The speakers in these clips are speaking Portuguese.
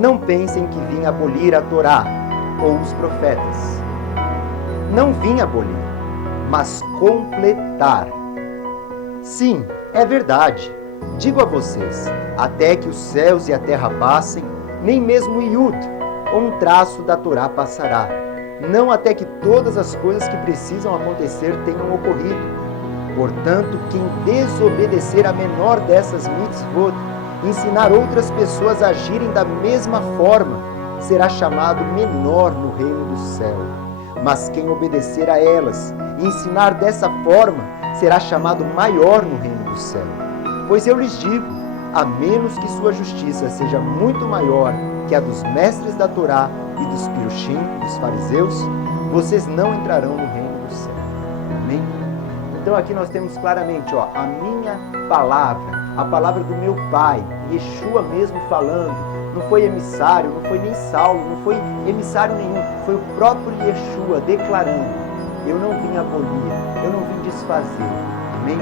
Não pensem que vim abolir a Torá ou os profetas. Não vim abolir, mas completar. Sim, é verdade. Digo a vocês, até que os céus e a terra passem, nem mesmo o Iud, ou um traço da Torá passará. Não até que todas as coisas que precisam acontecer tenham ocorrido. Portanto, quem desobedecer a menor dessas mitzvot, ensinar outras pessoas a agirem da mesma forma, será chamado menor no reino do céu. Mas quem obedecer a elas e ensinar dessa forma, será chamado maior no reino do céu. Pois eu lhes digo, a menos que sua justiça seja muito maior que a dos mestres da Torá e dos pirushim, dos fariseus, vocês não entrarão no reino do céu. Amém? Então aqui nós temos claramente, a minha palavra, a palavra do meu Pai, Yeshua mesmo falando, não foi emissário, não foi nem Saulo, não foi emissário nenhum, foi o próprio Yeshua declarando, eu não vim abolir, eu não vim desfazer, amém?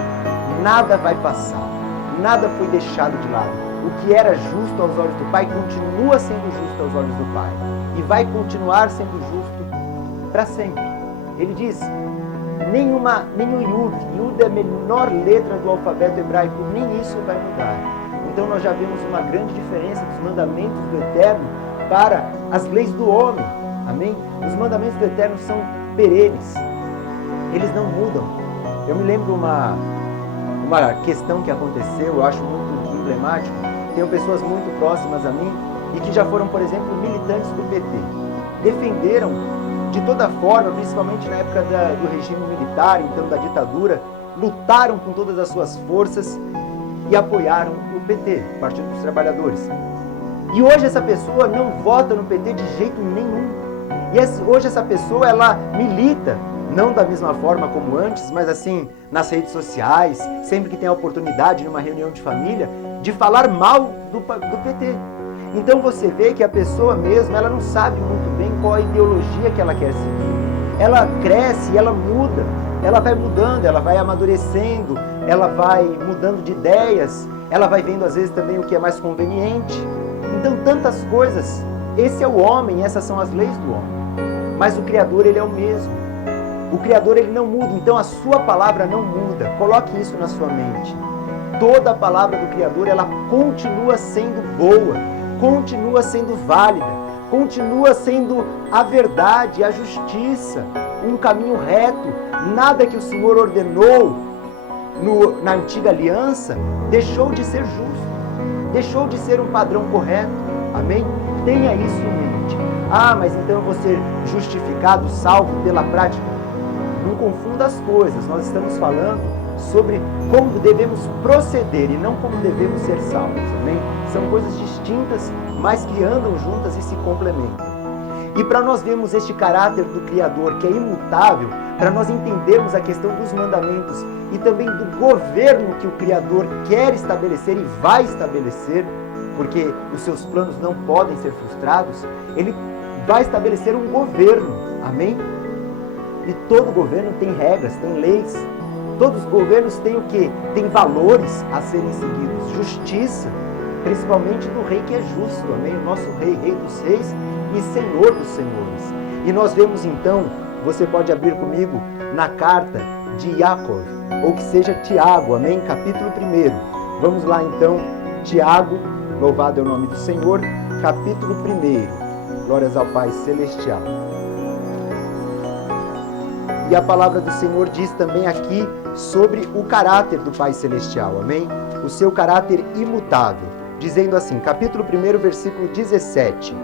Nada vai passar, nada foi deixado de lado. O que era justo aos olhos do Pai continua sendo justo aos olhos do Pai e vai continuar sendo justo para sempre. Ele diz, nenhum Yud é a menor letra do alfabeto hebraico, nem isso vai mudar. Então nós já vemos uma grande diferença dos mandamentos do Eterno para as leis do homem. Amém? Os mandamentos do Eterno são perenes. Eles não mudam. Eu me lembro uma questão que aconteceu, eu acho muito emblemático. Tenho pessoas muito próximas a mim e que já foram, por exemplo, militantes do PT. Defenderam de toda forma, principalmente na época do regime militar, então da ditadura, lutaram com todas as suas forças e apoiaram o PT, Partido dos Trabalhadores. E hoje essa pessoa não vota no PT de jeito nenhum. E hoje essa pessoa, ela milita, não da mesma forma como antes, mas assim, nas redes sociais, sempre que tem a oportunidade, numa reunião de família, de falar mal do PT. Então você vê que a pessoa mesmo, ela não sabe muito bem qual a ideologia que ela quer seguir. Ela cresce, ela muda, ela vai mudando, ela vai amadurecendo, ela vai mudando de ideias, ela vai vendo às vezes também o que é mais conveniente. Então tantas coisas, esse é o homem, essas são as leis do homem. Mas o Criador, ele é o mesmo. O Criador, ele não muda, então a sua palavra não muda. Coloque isso na sua mente. Toda a palavra do Criador, ela continua sendo boa, continua sendo válida, continua sendo a verdade, a justiça, um caminho reto. Nada que o Senhor ordenou na antiga aliança deixou de ser justo, deixou de ser um padrão correto. Amém? Tenha isso em mente. Mas então eu vou ser justificado, salvo pela prática. Não confunda as coisas. Nós estamos falando sobre como devemos proceder e não como devemos ser salvos. Amém? São coisas distintas, mas que andam juntas e se complementam. E para nós vermos este caráter do Criador, que é imutável, para nós entendermos a questão dos mandamentos e também do governo que o Criador quer estabelecer e vai estabelecer, porque os seus planos não podem ser frustrados, ele vai estabelecer um governo. Amém? E todo governo tem regras, tem leis. Todos os governos têm o quê? Tem valores a serem seguidos. Justiça, principalmente do rei que é justo. Amém? O nosso rei, rei dos reis e senhor dos senhores. E nós vemos então, você pode abrir comigo na carta de Yaakov, ou que seja Tiago, amém? Capítulo 1. Vamos lá então, Tiago, louvado é o nome do Senhor, capítulo 1. Glórias ao Pai Celestial. E a palavra do Senhor diz também aqui sobre o caráter do Pai Celestial, amém? O seu caráter imutável, dizendo assim, capítulo 1, versículo 17.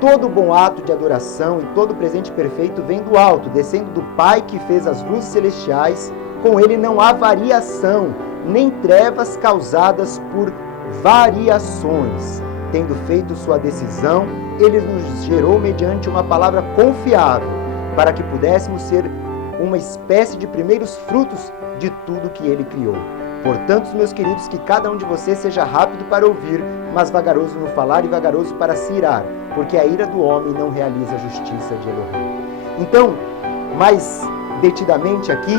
Todo bom ato de adoração e todo presente perfeito vem do alto, descendo do Pai que fez as luzes celestiais. Com ele não há variação, nem trevas causadas por variações. Tendo feito sua decisão, ele nos gerou mediante uma palavra confiável, para que pudéssemos ser uma espécie de primeiros frutos de tudo que ele criou. Portanto, meus queridos, que cada um de vocês seja rápido para ouvir, mas vagaroso no falar e vagaroso para se irar, porque a ira do homem não realiza a justiça de Elohim. Então, mais detidamente aqui,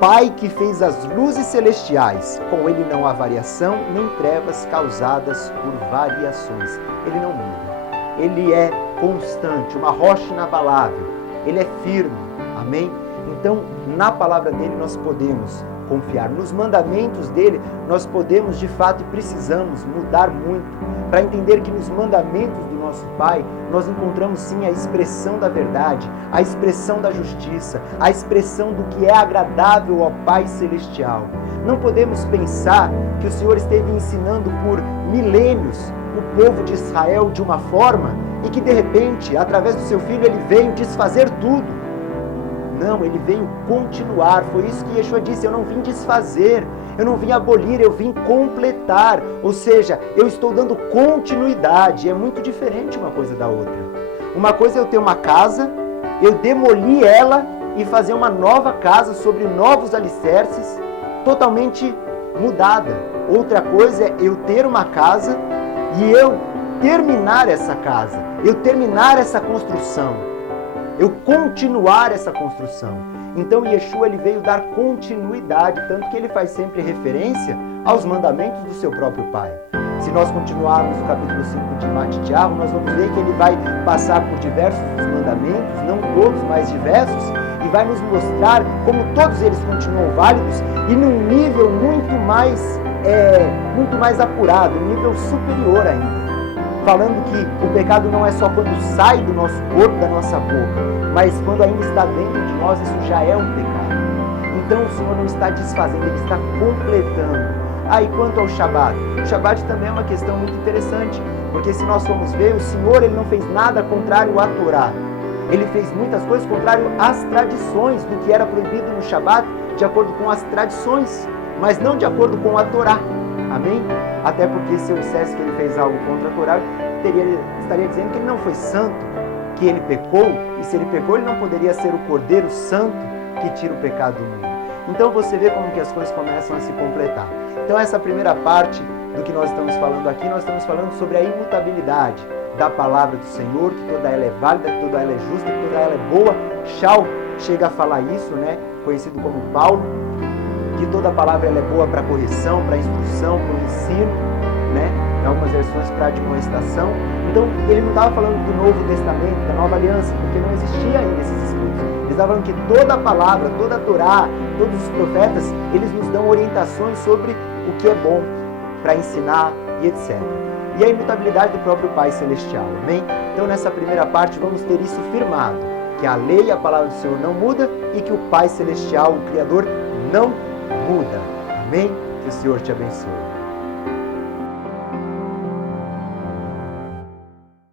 Pai que fez as luzes celestiais, com ele não há variação nem trevas causadas por variações. Ele não muda. Ele é constante, uma rocha inabalável. Ele é firme. Amém? Então, na palavra dele nós podemos confiar. Nos mandamentos dele nós podemos, de fato, e precisamos mudar muito para entender que nos mandamentos do nosso Pai nós encontramos sim a expressão da verdade, a expressão da justiça, a expressão do que é agradável ao Pai Celestial. Não podemos pensar que o Senhor esteve ensinando por milênios o povo de Israel de uma forma e que de repente, através do seu Filho, ele veio desfazer tudo. Não, ele veio continuar. Foi isso que Yeshua disse: eu não vim desfazer, eu não vim abolir, eu vim completar. Ou seja, eu estou dando continuidade. É muito diferente uma coisa da outra. Uma coisa é eu ter uma casa, eu demolir ela e fazer uma nova casa sobre novos alicerces, totalmente mudada. Outra coisa é eu ter uma casa e eu terminar essa casa, eu terminar essa construção, eu continuar essa construção. Então Yeshua ele veio dar continuidade, tanto que ele faz sempre referência aos mandamentos do seu próprio Pai. Se nós continuarmos o capítulo 5 de Matitiahu, nós vamos ver que ele vai passar por diversos dos mandamentos, não todos, mas diversos, e vai nos mostrar como todos eles continuam válidos e num nível muito mais apurado, um nível superior ainda. Falando que o pecado não é só quando sai do nosso corpo, da nossa boca, mas quando ainda está dentro de nós, isso já é um pecado. Então o Senhor não está desfazendo, Ele está completando. E quanto ao Shabat? O Shabat também é uma questão muito interessante, porque se nós formos ver, o Senhor ele não fez nada contrário à Torá. Ele fez muitas coisas contrário às tradições do que era proibido no Shabat, de acordo com as tradições, mas não de acordo com a Torá. Amém? Até porque se eu dissesse que ele fez algo contra a Torá, estaria dizendo que ele não foi santo, que ele pecou, e se ele pecou, ele não poderia ser o Cordeiro Santo que tira o pecado do mundo. Então você vê como que as coisas começam a se completar. Então essa primeira parte do que nós estamos falando aqui, nós estamos falando sobre a imutabilidade da palavra do Senhor, que toda ela é válida, que toda ela é justa, que toda ela é boa. Shaul chega a falar isso, né? Conhecido como Paulo, que toda palavra ela é boa para correção, para instrução, para o ensino, né? Em algumas versões para admoestação. Então ele não estava falando do Novo Testamento, da Nova Aliança, porque não existia ainda esses escritos. Ele estava falando que toda a palavra, toda a Torá, todos os profetas, eles nos dão orientações sobre o que é bom para ensinar e etc. E a imutabilidade do próprio Pai Celestial, amém? Então nessa primeira parte vamos ter isso firmado, que a lei, a palavra do Senhor não muda e que o Pai Celestial, o Criador, não muda. Amém? Que o Senhor te abençoe.